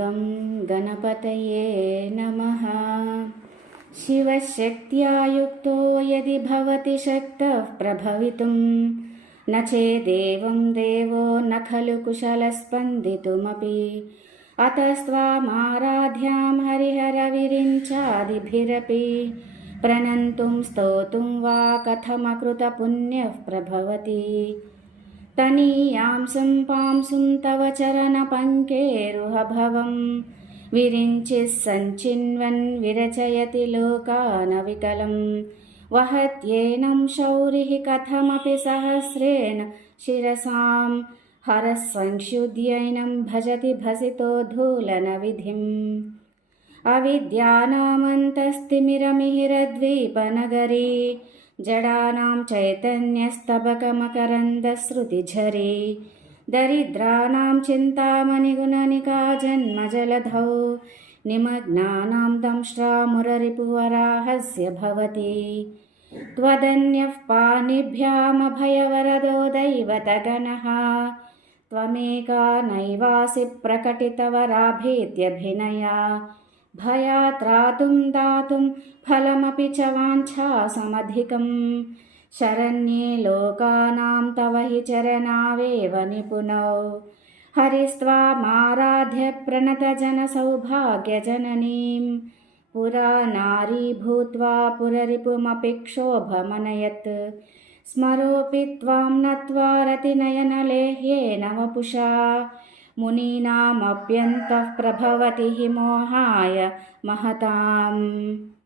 गं गणपतये नमः। शिवशक्त्या युक्तो यदि भवति शक्तः प्रभवितुं न चेदेवं देवो न खलु कुशलस्पन्दितुमपि। अतस्त्वामाराध्यां हरिहरविरिञ्चादिभिरपि प्रणन्तुं स्तोतुं वा कथमकृतपुण्यः प्रभवति। तनीयां सम्पांसुं तव चरणपङ्केरुहभवं विरिञ्चिः सञ्चिन्वन् विरचयति लोकानविकलं। वहत्येनं शौरिः कथमपि सहस्रेण शिरसां हरस्संक्षुद्यैनं भजति भसितोद्धूलनविधिम्। अविद्यानामन्तस्तिमिरमिहिरद्वीपनगरी जडानां चैतन्यस्तबकमकरन्दश्रुतिझरी दरिद्राणां चिन्तामणिगुणनिका जन्मजलधौ निमग्नानां दंष्ट्रामुररिपुवराहस्य भवति। त्वदन्यः पाणिभ्यामभयवरदो दैवतगणः त्वमेका नैवासि प्रकटितवराभेत्यभिनया। भयात्रातुं दातुं फलमपि च वाञ्छासमधिकं शरण्ये लोकानां तव हि चरणावेव निपुणौ। हरिस्त्वामाराध्य प्रणतजनसौभाग्यजननीं पुरा नारी भूत्वा पुररिपुमपि क्षोभमनयत्। स्मरोऽपि त्वां नत्वा रतिनयनलेह्येन वपुषा मुनीनामप्यन्तः प्रभवति हि मोहाय महताम्।